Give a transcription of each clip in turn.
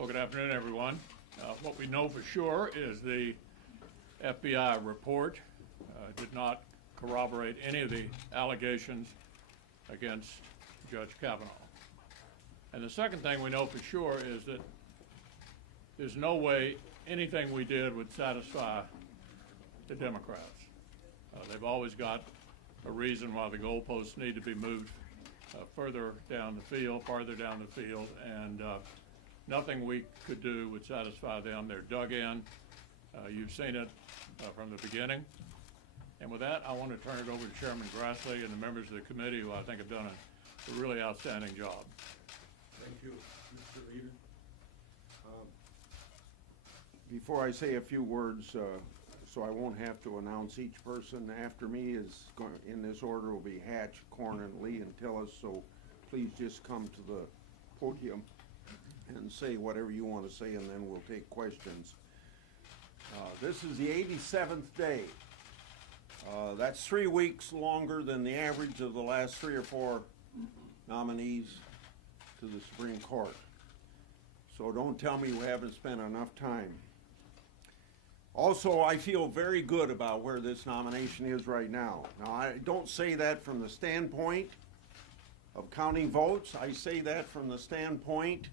Well, good afternoon, everyone. What we know for sure is the FBI report did not corroborate any of the allegations against Judge Kavanaugh. And the second thing we know for sure is that there's no way anything we did would satisfy the Democrats. They've always got a reason why the goalposts need to be moved farther down the field, and nothing we could do would satisfy them. They're dug in. You've seen it from the beginning. And with that, I want to turn it over to Chairman Grassley and the members of the committee, who I think have done a really outstanding job. Thank you, Mr. Leader. Before I say a few words, so I won't have to announce each person after me, is going in this order will be Hatch, Cornyn, Lee, and Tillis. So please just come to the podium and say whatever you want to say, and then we'll take questions. This is the 87th day. That's 3 weeks longer than the average of the last 3 or 4 nominees to the Supreme Court. So don't tell me we haven't spent enough time. Also, I feel very good about where this nomination is right now. Now, I don't say that from the standpoint of counting votes. I say that from the standpoint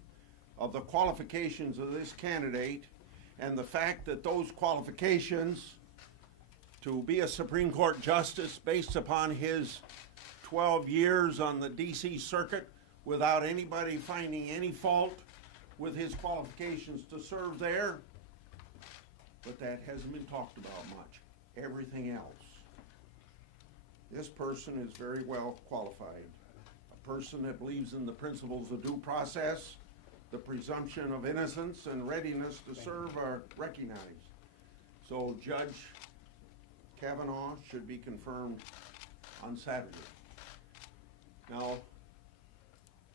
of the qualifications of this candidate and the fact that those qualifications to be a Supreme Court justice based upon his 12 years on the DC circuit without anybody finding any fault with his qualifications to serve there, but that hasn't been talked about much. Everything else. This person is very well qualified. A person that believes in the principles of due process, the presumption of innocence, and readiness to serve are recognized. So Judge Kavanaugh should be confirmed on Saturday. Now,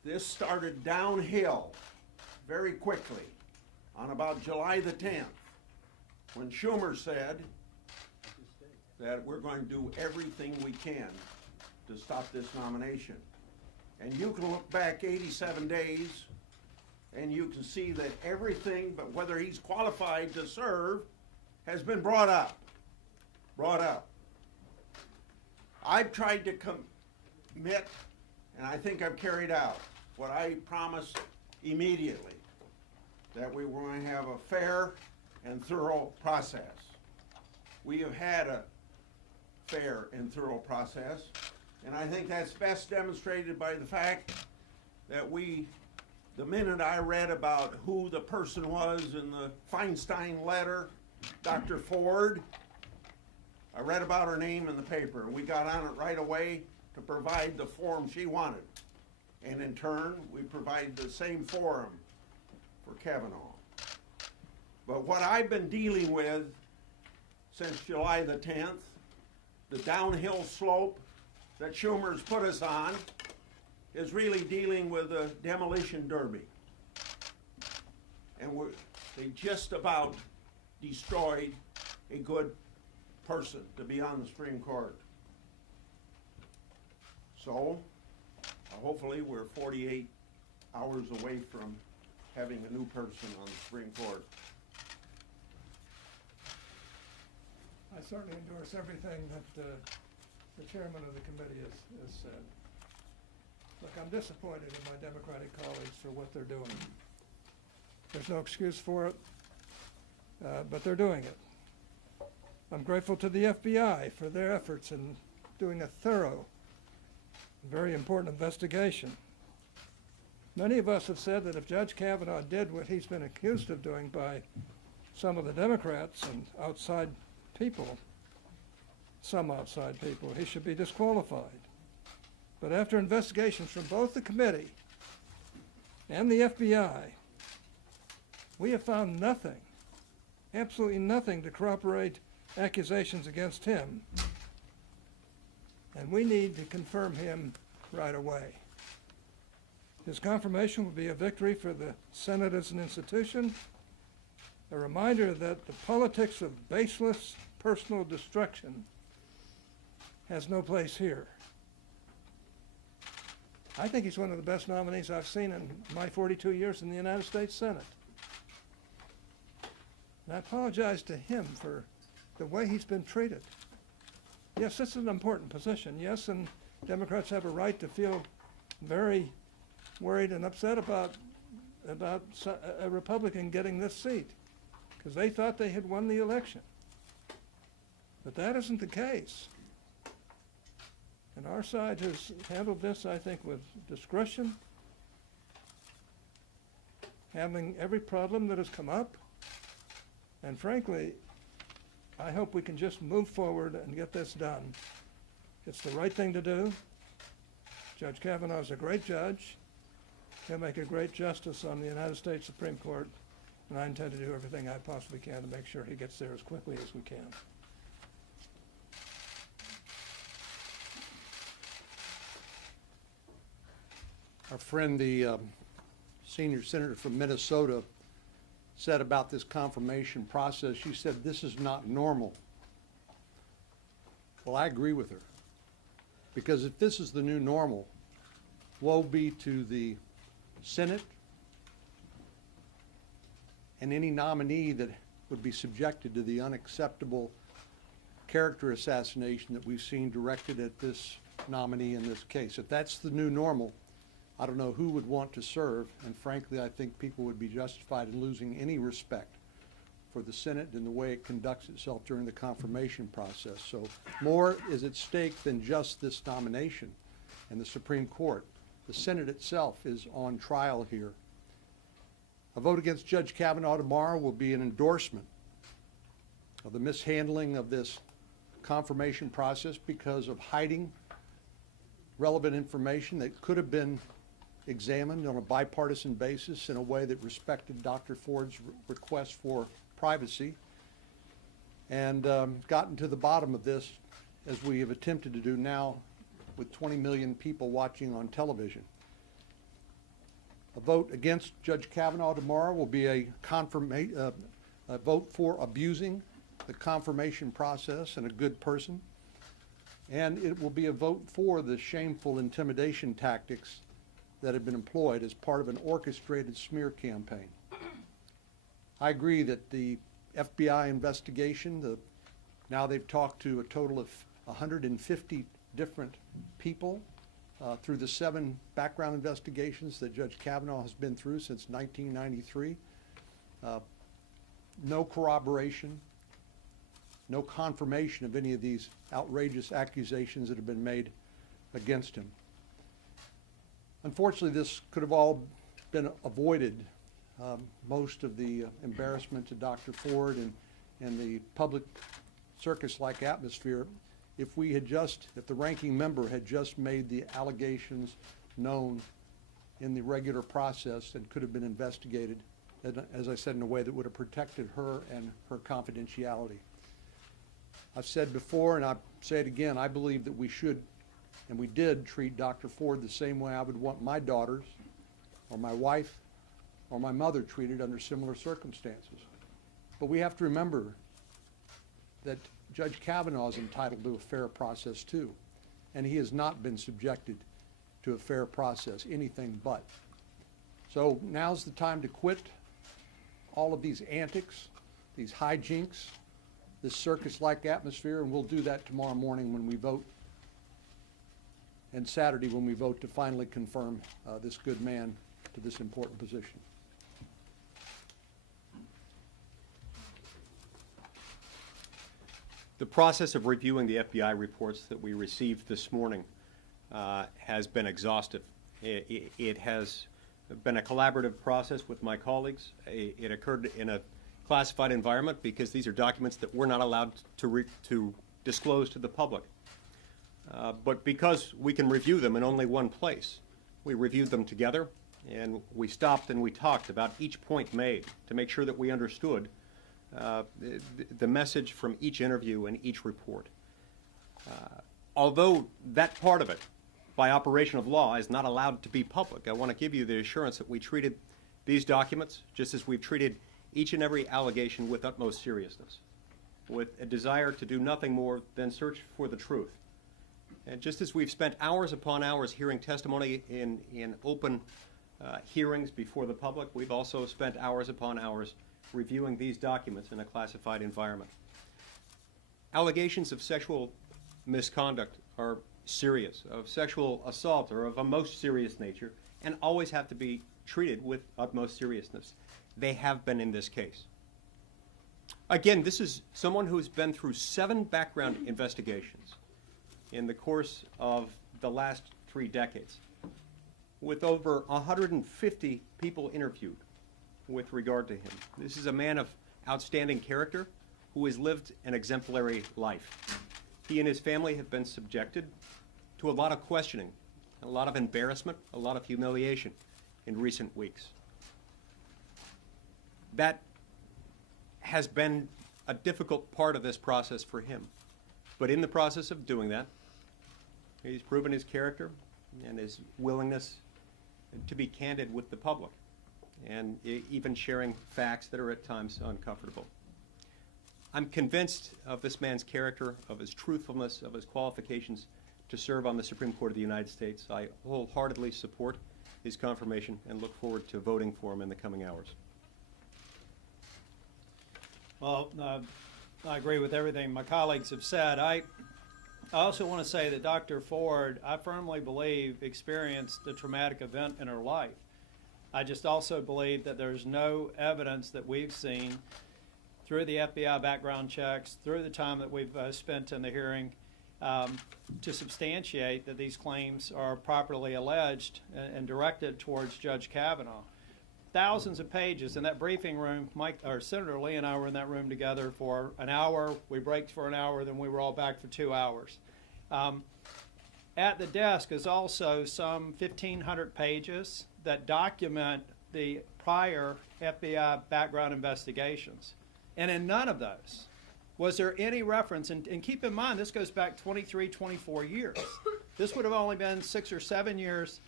this started downhill very quickly on about July the 10th, when Schumer said that we're going to do everything we can to stop this nomination. And you can look back 87 days and you can see that everything but whether he's qualified to serve has been brought up. I've tried to commit, and I think I've carried out what I promised immediately, that we were going to have a fair and thorough process. We have had a fair and thorough process, and I think that's best demonstrated by the fact that the minute I read about who the person was in the Feinstein letter, Dr. Ford, I read about her name in the paper, and we got on it right away to provide the forum she wanted. And in turn, we provided the same forum for Kavanaugh. But what I've been dealing with since July the 10th, the downhill slope that Schumer's put us on, is really dealing with a demolition derby. And they just about destroyed a good person to be on the Supreme Court. So, hopefully we're 48 hours away from having a new person on the Supreme Court. I certainly endorse everything that the chairman of the committee has said. Look, I'm disappointed in my Democratic colleagues for what they're doing. There's no excuse for it, but they're doing it. I'm grateful to the FBI for their efforts in doing a thorough, very important investigation. Many of us have said that if Judge Kavanaugh did what he's been accused of doing by some of the Democrats and outside people, some outside people, he should be disqualified. But after investigations from both the committee and the FBI, we have found nothing, absolutely nothing to corroborate accusations against him, and we need to confirm him right away. His confirmation will be a victory for the Senate as an institution, a reminder that the politics of baseless personal destruction has no place here. I think he's one of the best nominees I've seen in my 42 years in the United States Senate. And I apologize to him for the way he's been treated. Yes, this is an important position. Yes, and Democrats have a right to feel very worried and upset about a Republican getting this seat, because they thought they had won the election. But that isn't the case. And our side has handled this, I think, with discretion, handling every problem that has come up. And frankly, I hope we can just move forward and get this done. It's the right thing to do. Judge Kavanaugh is a great judge. He'll make a great justice on the United States Supreme Court, and I intend to do everything I possibly can to make sure he gets there as quickly as we can. Our friend, the senior senator from Minnesota, said about this confirmation process, she said, this is not normal. Well, I agree with her. Because if this is the new normal, woe be to the Senate and any nominee that would be subjected to the unacceptable character assassination that we've seen directed at this nominee in this case. If that's the new normal, I don't know who would want to serve, and frankly, I think people would be justified in losing any respect for the Senate and the way it conducts itself during the confirmation process. So more is at stake than just this nomination and the Supreme Court. The Senate itself is on trial here. A vote against Judge Kavanaugh tomorrow will be an endorsement of the mishandling of this confirmation process because of hiding relevant information that could have been examined on a bipartisan basis in a way that respected Dr. Ford's request for privacy, and gotten to the bottom of this as we have attempted to do now with 20 million people watching on television. A vote against Judge Kavanaugh tomorrow will be a vote for abusing the confirmation process and a good person, and it will be a vote for the shameful intimidation tactics that have been employed as part of an orchestrated smear campaign. I agree that the FBI investigation, now they've talked to a total of 150 different people through the 7 background investigations that Judge Kavanaugh has been through since 1993. No corroboration, no confirmation of any of these outrageous accusations that have been made against him. Unfortunately, this could have all been avoided. Most of the embarrassment to Dr. Ford and the public circus-like atmosphere, if the ranking member had just made the allegations known in the regular process and could have been investigated, as I said, in a way that would have protected her and her confidentiality. I've said before, and I say it again, I believe that we should, and we did, treat Dr. Ford the same way I would want my daughters or my wife or my mother treated under similar circumstances. But we have to remember that Judge Kavanaugh is entitled to a fair process too, and he has not been subjected to a fair process, anything but. So now's the time to quit all of these antics, these hijinks, this circus-like atmosphere, and we'll do that tomorrow morning when we vote, and Saturday when we vote to finally confirm this good man to this important position. The process of reviewing the FBI reports that we received this morning has been exhaustive. It has been a collaborative process with my colleagues. It occurred in a classified environment because these are documents that we're not allowed to disclose to the public. But because we can review them in only one place, we reviewed them together, and we stopped and we talked about each point made to make sure that we understood the message from each interview and each report. Although that part of it, by operation of law, is not allowed to be public, I want to give you the assurance that we treated these documents just as we've treated each and every allegation with utmost seriousness, with a desire to do nothing more than search for the truth. And just as we've spent hours upon hours hearing testimony in open hearings before the public, we've also spent hours upon hours reviewing these documents in a classified environment. Allegations of sexual misconduct are serious, of sexual assault or of a most serious nature, and always have to be treated with utmost seriousness. They have been in this case. Again, this is someone who's been through 7 background investigations in the course of the last 3 decades, with over 150 people interviewed with regard to him. This is a man of outstanding character who has lived an exemplary life. He and his family have been subjected to a lot of questioning, a lot of embarrassment, a lot of humiliation in recent weeks. That has been a difficult part of this process for him. But in the process of doing that, he's proven his character and his willingness to be candid with the public, and even sharing facts that are at times uncomfortable. I'm convinced of this man's character, of his truthfulness, of his qualifications to serve on the Supreme Court of the United States. I wholeheartedly support his confirmation and look forward to voting for him in the coming hours. Well, I agree with everything my colleagues have said. I also want to say that Dr. Ford, I firmly believe, experienced a traumatic event in her life. I just also believe that there's no evidence that we've seen through the FBI background checks, through the time that we've spent in the hearing, to substantiate that these claims are properly alleged and directed towards Judge Kavanaugh. Thousands of pages in that briefing room. Senator Lee and I were in that room together for an hour. We braked for an hour, then we were all back for 2 hours. At the desk is also some 1,500 pages that document the prior FBI background investigations. And in none of those was there any reference, and keep in mind, this goes back 23, 24 years. This would have only been 6 or 7 years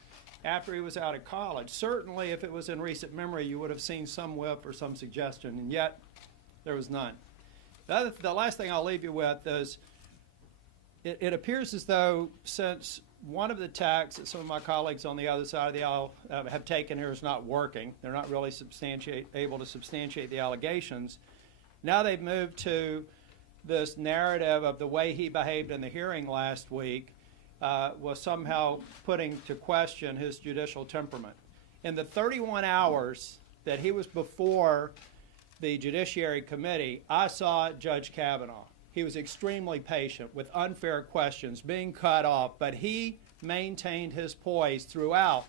after he was out of college. Certainly, if it was in recent memory, you would have seen some whip or some suggestion, and yet there was none. The last thing I'll leave you with is it appears as though since one of the tacks that some of my colleagues on the other side of the aisle have taken here is not working, they're not really able to substantiate the allegations, now they've moved to this narrative of the way he behaved in the hearing last week was somehow putting to question his judicial temperament. In the 31 hours that he was before the Judiciary Committee, I saw Judge Kavanaugh. He was extremely patient with unfair questions being cut off, but he maintained his poise throughout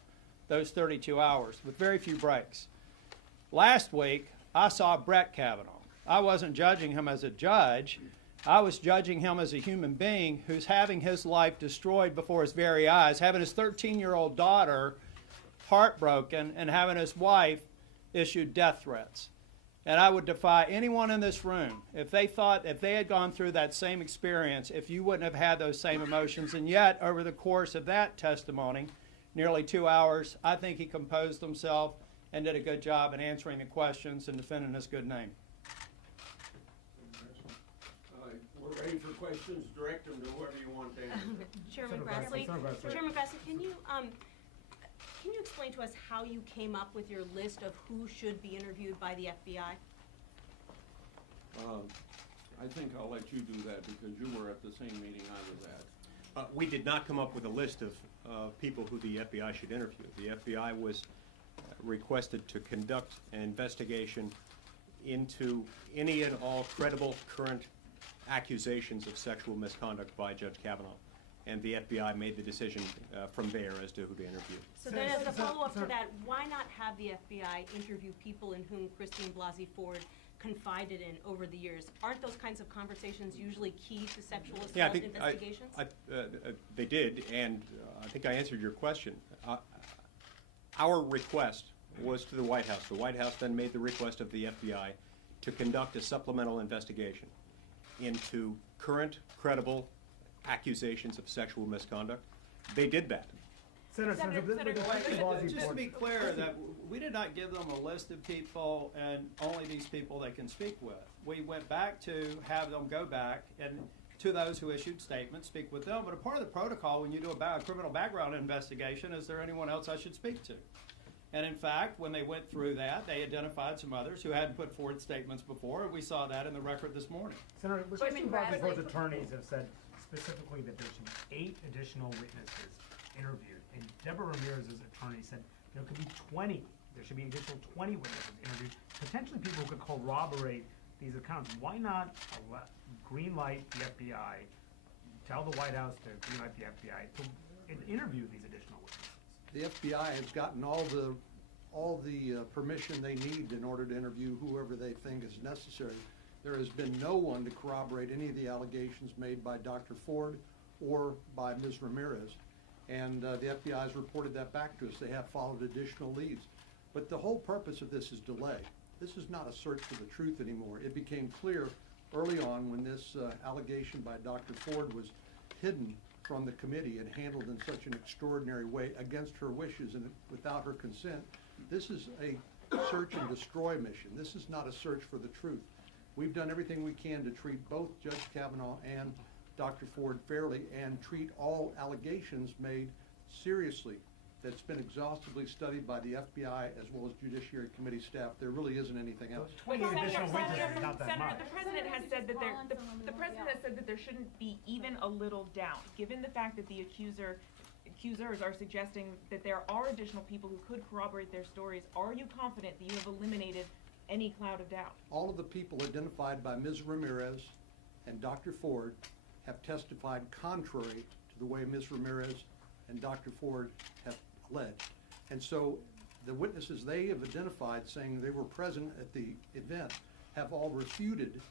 those 32 hours with very few breaks. Last week, I saw Brett Kavanaugh. I wasn't judging him as a judge. I was judging him as a human being who's having his life destroyed before his very eyes, having his 13-year-old daughter heartbroken, and having his wife issued death threats. And I would defy anyone in this room, if they had gone through that same experience, if you wouldn't have had those same emotions. And yet, over the course of that testimony, nearly 2 hours, I think he composed himself and did a good job in answering the questions and defending his good name. We're ready for questions. Direct them to whoever you want to answer. Chairman Grassley, can you explain to us how you came up with your list of who should be interviewed by the FBI? I think I'll let you do that because you were at the same meeting I was at. We did not come up with a list of people who the FBI should interview. The FBI was requested to conduct an investigation into any and all credible current accusations of sexual misconduct by Judge Kavanaugh. And the FBI made the decision from there as to who to interview. So then as a follow-up to that, why not have the FBI interview people in whom Christine Blasey Ford confided in over the years? Aren't those kinds of conversations usually key to sexual assault investigations? They did, and I think I answered your question. Our request was to the White House. The White House then made the request of the FBI to conduct a supplemental investigation into current, credible accusations of sexual misconduct. They did that. Just to be clear, that we did not give them a list of people and only these people they can speak with. We went back to have them go back and to those who issued statements, speak with them. But a part of the protocol when you do a criminal background investigation, is there anyone else I should speak to? And in fact, when they went through that, they identified some others who hadn't put forward statements before, and we saw that in the record this morning. Senator, Chairman Christine Blasey Ford's Grassley. attorneys have said specifically that there should be 8 additional witnesses interviewed. And Deborah Ramirez's attorney said there could be 20. There should be an additional 20 witnesses interviewed, potentially people who could corroborate these accounts. Why not green light the FBI, tell the White House to green light the FBI to interview these additional witnesses? The FBI has gotten all the permission they need in order to interview whoever they think is necessary. There has been no one to corroborate any of the allegations made by Dr. Ford or by Ms. Ramirez. And the FBI has reported that back to us. They have followed additional leads. But the whole purpose of this is delay. This is not a search for the truth anymore. It became clear early on when this allegation by Dr. Ford was hidden from the committee and handled in such an extraordinary way against her wishes and without her consent. This is a search and destroy mission. This is not a search for the truth. We've done everything we can to treat both Judge Kavanaugh and Dr. Ford fairly and treat all allegations made seriously. That's been exhaustively studied by the FBI as well as Judiciary Committee staff. There really isn't anything else. 20 additional witnesses is not that Senator, much. the president has said that the president has said that there shouldn't be even a little doubt, given the fact that the accusers are suggesting that there are additional people who could corroborate their stories. Are you confident that you have eliminated any cloud of doubt? All of the people identified by Ms. Ramirez and Dr. Ford have testified contrary to the way Ms. Ramirez and Dr. Ford have alleged. And so the witnesses they have identified saying they were present at the event have all refuted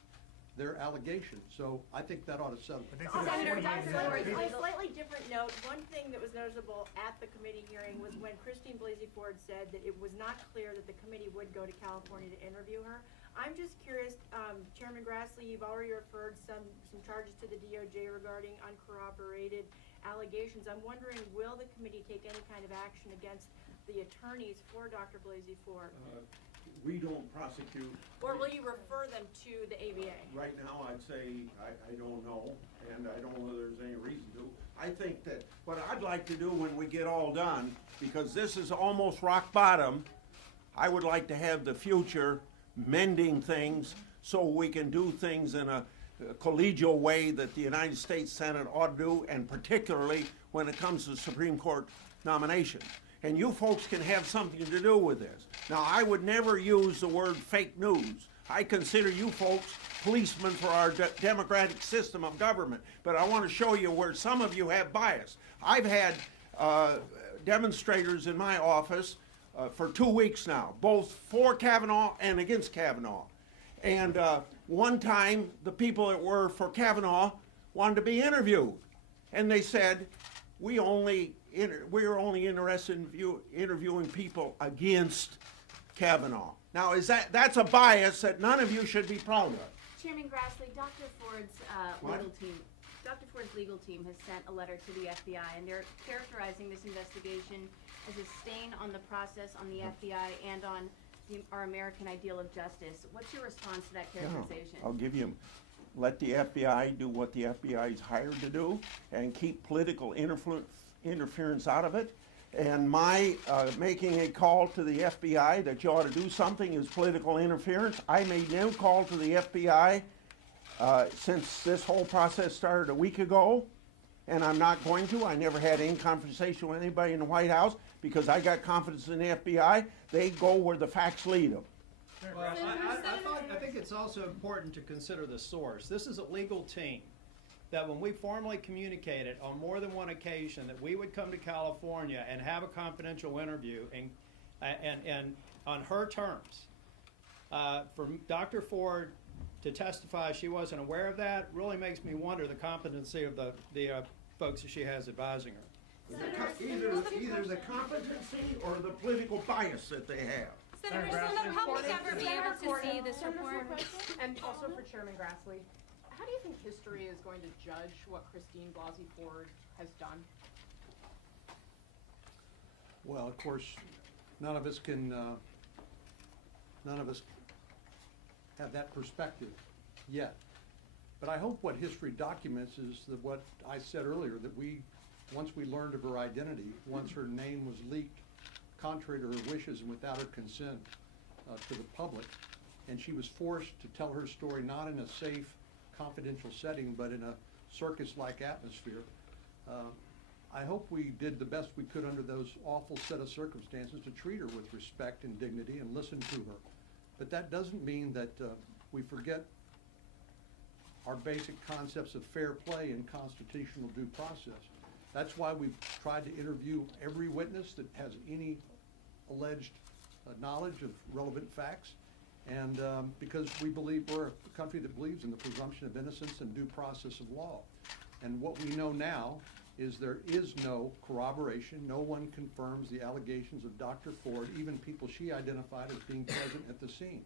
their allegations. So I think that ought to settle But it. they said there's Senator, 20 on witnesses. a slightly different note, one thing that was noticeable at the committee hearing was when Christine Blasey Ford said that it was not clear that the committee would go to California to interview her. I'm just curious, Chairman Grassley, you've already referred some charges to the DOJ regarding uncorroborated allegations. I'm wondering, will the committee take any kind of action against the attorneys for Dr. Blasey Ford? We don't prosecute. Or will you refer them to the ABA? Right now, I'd say, I don't know, and I don't know whether there's any reason to. I think that what I'd like to do when we get all done, because this is almost rock bottom, I would like to have the future mending things so we can do things in a collegial way that the United States Senate ought to do, and particularly when it comes to Supreme Court nominations. And you folks can have something to do with this. Now, I would never use the word fake news. I consider you folks policemen for our democratic system of government. But I want to show you where some of you have bias. I've had demonstrators in my office for 2 weeks now, both for Kavanaugh and against Kavanaugh. And one time, the people that were for Kavanaugh wanted to be interviewed. And they said, we are only interested in interviewing people against Kavanaugh. Now, that's a bias that none of you should be proud of. Chairman Grassley, Dr. Ford's legal team has sent a letter to the FBI, and they're characterizing this investigation as a stain on the process, on the FBI, and on our American ideal of justice. What's your response to that characterization? I'll give you, let the FBI do what the FBI is hired to do and keep political interference out of it. And my making a call to the FBI that you ought to do something is political interference. I made no call to the FBI since this whole process started a week ago, and I'm not going to. I never had any conversation with anybody in the White House because I got confidence in the FBI. They go where the facts lead them. Well, I think it's also important to consider the source. This is a legal team that when we formally communicated on more than one occasion that we would come to California and have a confidential interview and on her terms, for Dr. Ford to testify she wasn't aware of that really makes me wonder the competency of the folks that she has advising her. Either the competency or the political bias that they have. Senator, Grassley. will the public ever be able to see this Senator report? Ford, and also for Chairman Grassley, how do you think history is going to judge what Christine Blasey Ford has done? Well, of course, none of us have that perspective yet. But I hope what history documents is that what I said earlier, that once we learned of her identity, once her name was leaked contrary to her wishes and without her consent to the public. And she was forced to tell her story not in a safe, confidential setting, but in a circus-like atmosphere. I hope we did the best we could under those awful set of circumstances to treat her with respect and dignity and listen to her. But that doesn't mean that we forget our basic concepts of fair play and constitutional due process. That's why we've tried to interview every witness that has any alleged knowledge of relevant facts. And because we believe we're a country that believes in the presumption of innocence and due process of law. And what we know now is there is no corroboration. No one confirms the allegations of Dr. Ford, even people she identified as being present at the scene.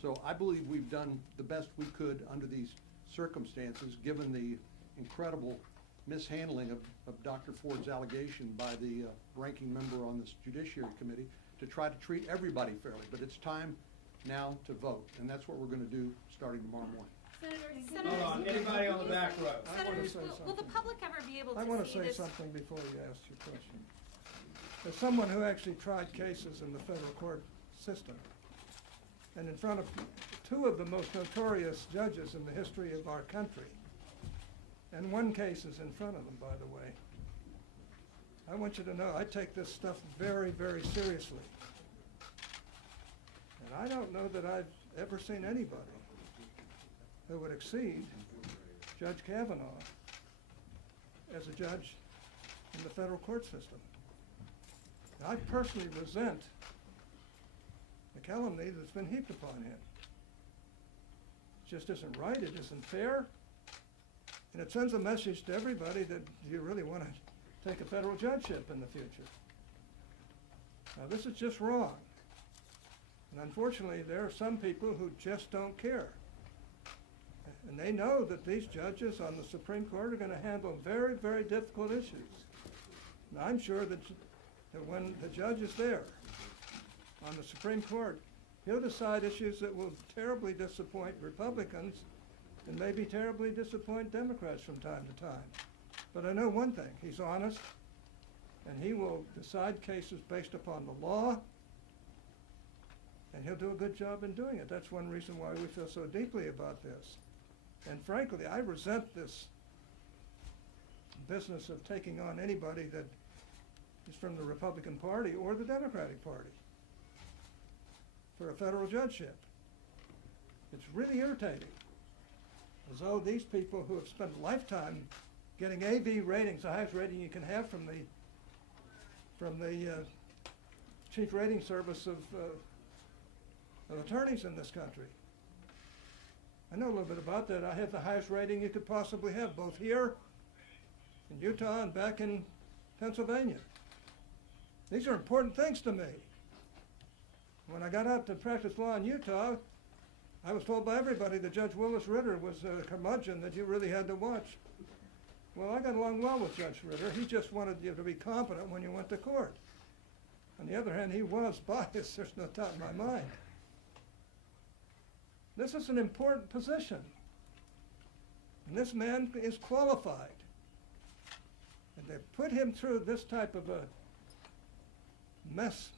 So I believe we've done the best we could under these circumstances, given the incredible mishandling of Dr. Ford's allegation by the ranking member on this Judiciary Committee, to try to treat everybody fairly. But it's time now to vote, and that's what we're going to do starting tomorrow morning. Hold on, anybody on the back row? Senators, will the public ever be able to I see want this? to say something before you ask your question. As someone who actually tried cases in the federal court system, and in front of two of the most notorious judges in the history of our country, and one case is in front of them, by the way, I want you to know I take this stuff very, very seriously. And I don't know that I've ever seen anybody who would exceed Judge Kavanaugh as a judge in the federal court system. I personally resent the calumny that's been heaped upon him. It just isn't right, it isn't fair, and it sends a message to everybody that you really want to take a federal judgeship in the future. Now, this is just wrong. And unfortunately, there are some people who just don't care. And they know that these judges on the Supreme Court are going to handle very, very difficult issues. And I'm sure that when the judge is there on the Supreme Court, he'll decide issues that will terribly disappoint Republicans and maybe terribly disappoint Democrats from time to time. But I know one thing, he's honest, and he will decide cases based upon the law, and he'll do a good job in doing it. That's one reason why we feel so deeply about this. And frankly, I resent this business of taking on anybody that is from the Republican Party or the Democratic Party for a federal judgeship. It's really irritating, as though these people who have spent a lifetime getting A/B ratings, the highest rating you can have from the chief rating service of attorneys in this country. I know a little bit about that. I have the highest rating you could possibly have, both here in Utah and back in Pennsylvania. These are important things to me. When I got out to practice law in Utah, I was told by everybody that Judge Willis Ritter was a curmudgeon that you really had to watch. Well, I got along well with Judge Ritter. He just wanted you to be competent when you went to court. On the other hand, he was biased, there's no doubt in my mind. This is an important position. And this man is qualified. And they put him through this type of a mess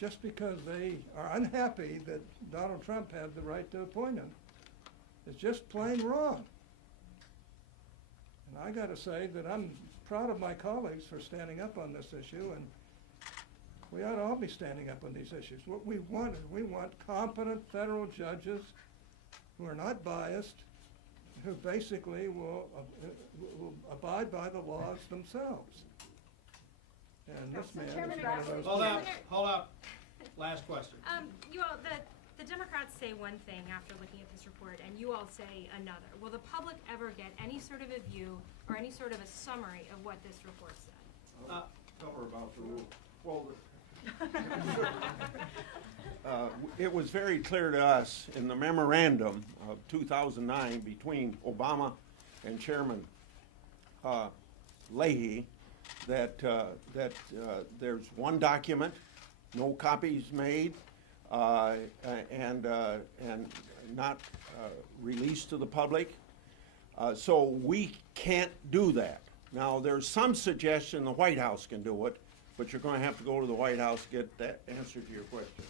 just because they are unhappy that Donald Trump had the right to appoint him. It's just plain wrong. And I got to say that I'm proud of my colleagues for standing up on this issue, and we ought to all be standing up on these issues. What we want is we want competent federal judges who are not biased, who basically will abide by the laws themselves. And this man is one of those. Hold up. Last question. You all, the Democrats say one thing after looking at this report, and you all say another. Will the public ever get any sort of a view or any sort of a summary of what this report said? Cover about the rule. Well, it was very clear to us in the memorandum of 2009 between Obama and Chairman Leahy that there's one document, no copies made, and not released to the public. So we can't do that. Now, there's some suggestion the White House can do it, but you're gonna have to go to the White House to get that answer to your question.